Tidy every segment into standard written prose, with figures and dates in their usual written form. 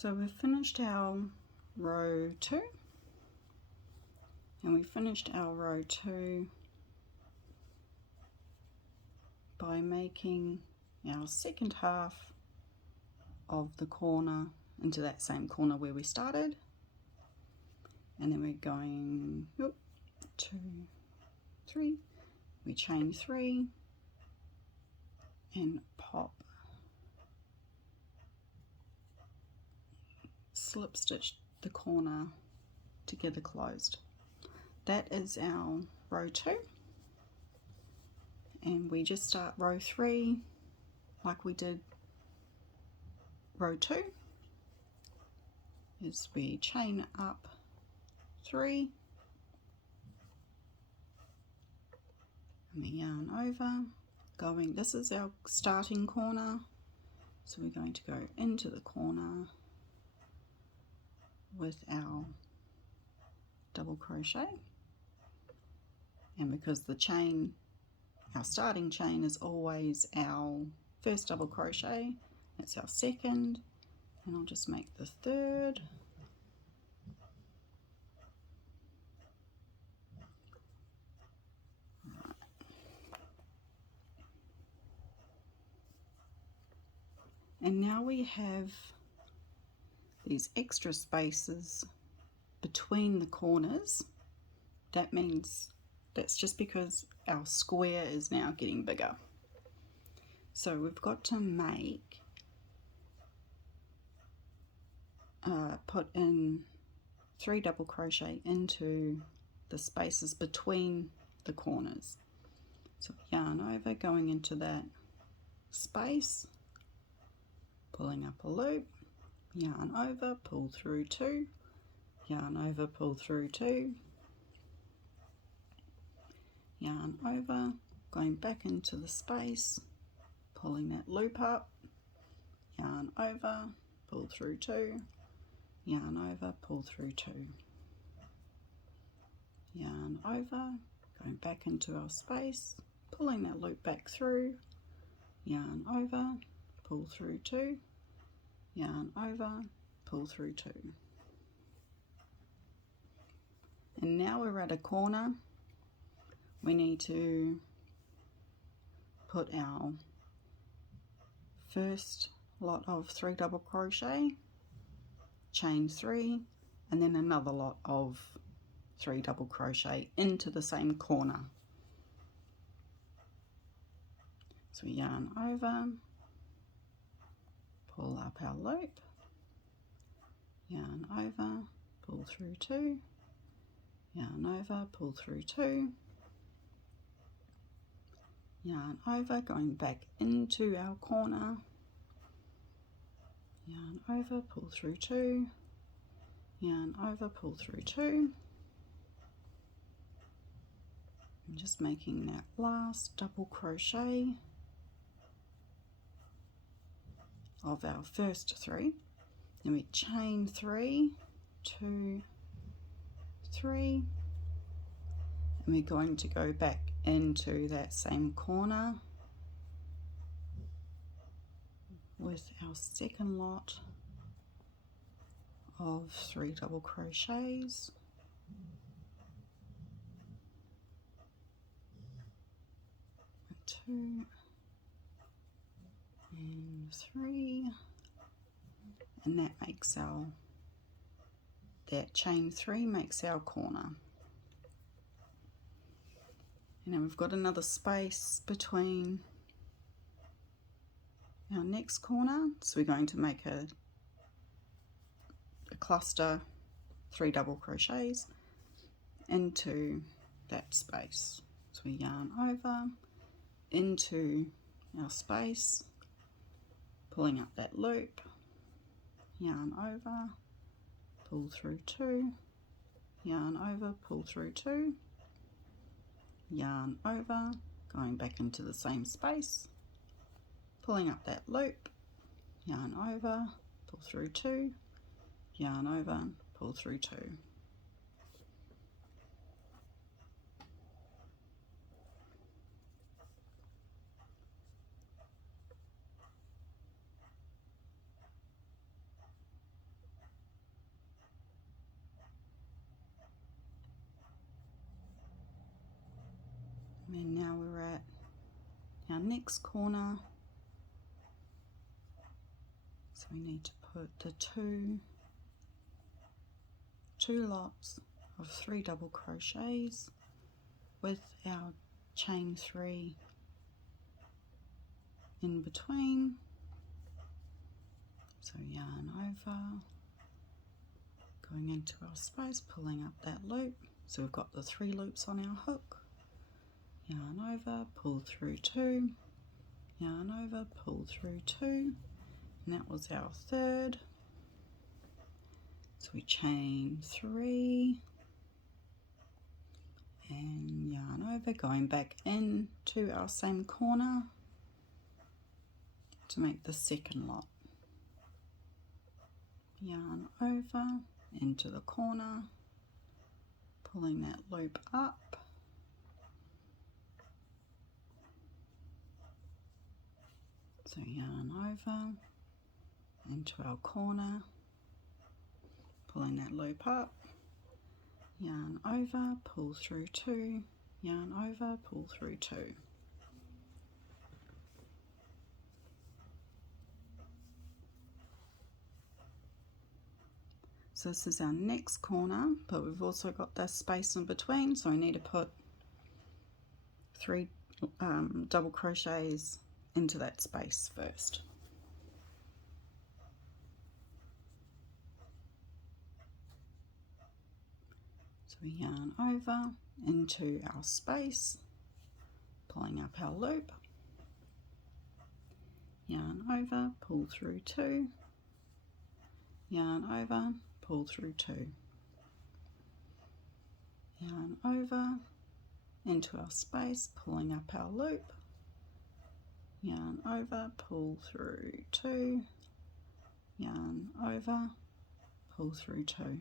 So we've finished our row 2, and we finished our row 2 by making our second half of the corner into that same corner where we started, and then we're going 2, 3, we chain 3 and pop, slip stitch the corner together closed. That is our row 2, and we just start row 3 like we did row 2, is we chain up 3 and we yarn over, going, this is our starting corner, so we're going to go into the corner with our double crochet, and because the chain, our starting chain is always our first double crochet, that's our second, and I'll just make the third, and now we have these extra spaces between the corners. That means that's just because our square is now getting bigger. So we've got to make, put in 3 double crochet into the spaces between the corners. So yarn over, going into that space, pulling up a loop, yarn over, pull through 2, yarn over, pull through 2, yarn over, going back into the space, pulling that loop up, yarn over, pull through 2, yarn over, pull through 2, yarn over, going back into our space, pulling that loop back through, yarn over, pull through 2, yarn over, pull through 2. And now we're at a corner. We need to put our first lot of 3 double crochet, chain 3, and then another lot of 3 double crochet into the same corner. So we yarn over, pull up our loop, yarn over, pull through 2, yarn over, pull through 2, yarn over, going back into our corner, yarn over, pull through 2, yarn over, pull through 2, and just making that last double crochet of our first 3. Then we chain 3, 2, 3, and we're going to go back into that same corner with our second lot of 3 double crochets, two and 3, and that makes our, that chain 3 makes our corner. And then we've got another space between our next corner, so we're going to make a cluster 3 double crochets into that space. So we yarn over into our space, pulling up that loop, yarn over, pull through 2, yarn over, pull through 2, yarn over, going back into the same space, pulling up that loop, yarn over, pull through 2, yarn over, pull through 2. next corner. So we need to put the two lots of 3 double crochets with our chain 3 in between. So yarn over, going into our space, pulling up that loop. So we've got the 3 loops on our hook. Yarn over, pull through 2, yarn over, pull through 2, and that was our third. So we chain 3 and yarn over, going back into our same corner to make the second lot. Yarn over into the corner, pulling that loop up, so yarn over into our corner, pulling that loop up, yarn over, pull through 2, yarn over, pull through 2. So this is our next corner, but we've also got this space in between, so I need to put 3 double crochets into that space first. So we yarn over into our space, pulling up our loop, yarn over, pull through 2, yarn over, pull through 2, yarn over into our space, pulling up our loop, yarn over, pull through 2, yarn over, pull through 2.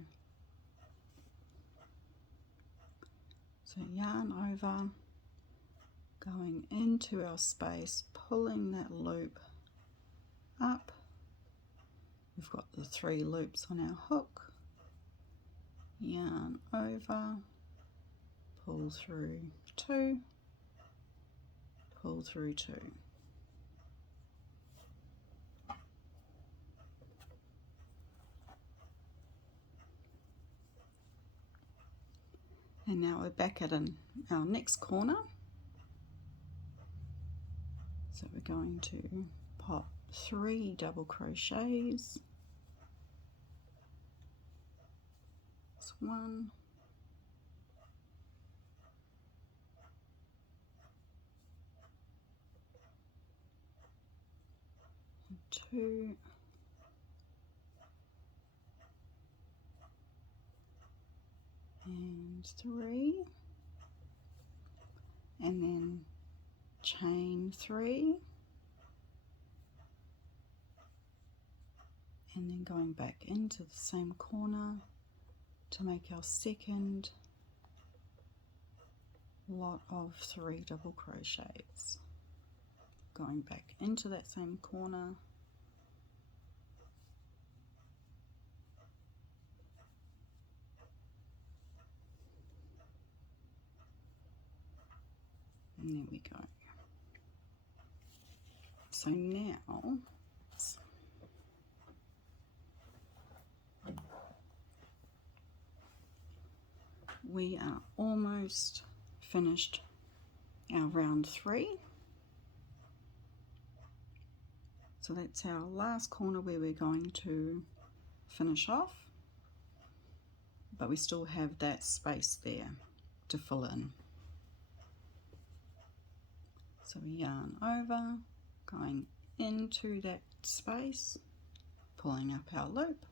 So yarn over, going into our space, pulling that loop up. We've got the 3 loops on our hook, yarn over, pull through 2, pull through 2. And now we're back at our next corner. So we're going to pop 3 double crochets. That's 1, 2, and 3, and then chain 3, and then going back into the same corner to make our second lot of 3 double crochets. Going back into that same corner, and there we go. So now we are almost finished our round 3. So that's our last corner where we're going to finish off, but we still have that space there to fill in. So we yarn over, going into that space, pulling up our loop,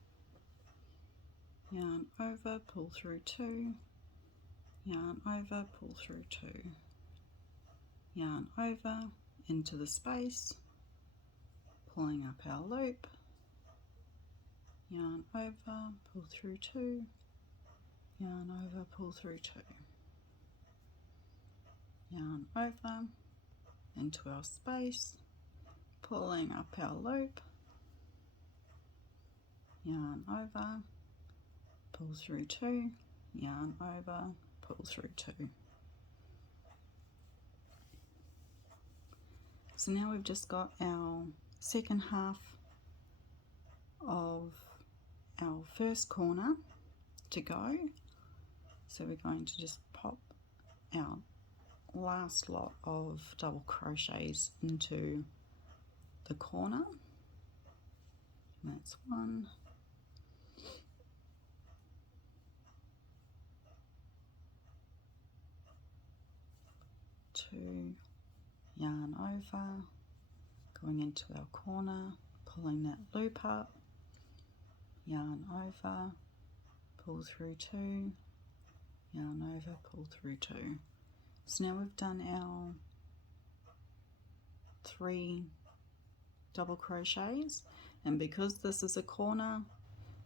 yarn over, pull through 2, yarn over, pull through 2, yarn over into the space, pulling up our loop, yarn over, pull through 2, yarn over, pull through 2, yarn over into our space, pulling up our loop, yarn over, pull through 2, yarn over, pull through 2. So now we've just got our second half of our first corner to go. So we're going to just pop our last lot of double crochets into the corner. And that's 1, 2, yarn over, going into our corner, pulling that loop up, yarn over, pull through 2, yarn over, pull through 2. So now we've done our 3 double crochets, and because this is a corner,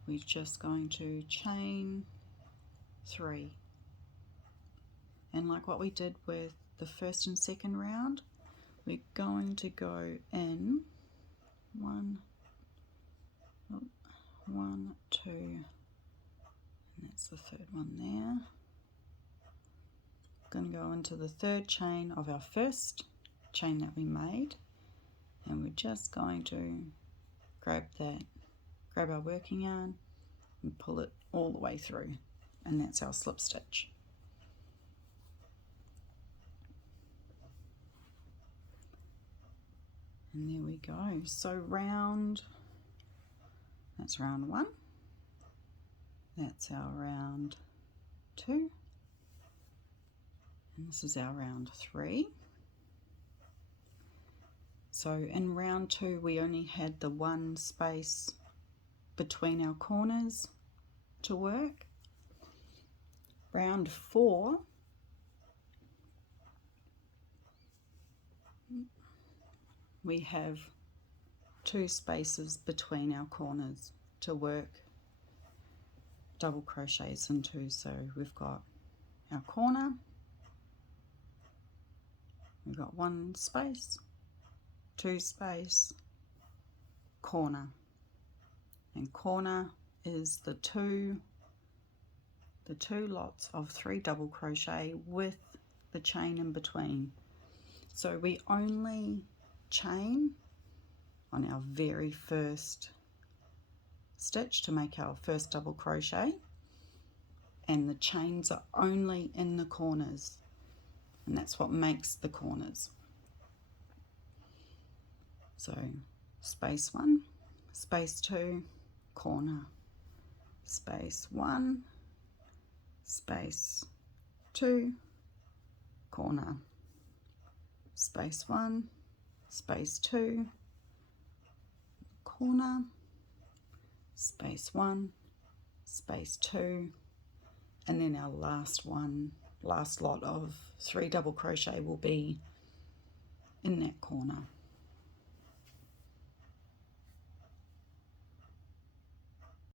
we're just going to chain 3. And like what we did with the first and second round, we're going to go in 1, 2, and that's the third one there. Going to go into the third chain of our first chain that we made, and we're just going to grab our working yarn and pull it all the way through, and that's our slip stitch. And there we go. So that's round 1, that's our round 2, and this is our round 3. So in round 2 we only had the 1 space between our corners to work. Round 4 we have 2 spaces between our corners to work double crochets into. So we've got our corner, we've got 1 space, 2 space, corner, and corner is the two lots of 3 double crochet with the chain in between. So we only chain on our very first stitch to make our first double crochet, and the chains are only in the corners, and that's what makes the corners. So space 1, space 2, corner, space 1, space 2, corner, space 1, space 2, corner, space 1, space 2, and then our last lot of 3 double crochet will be in that corner.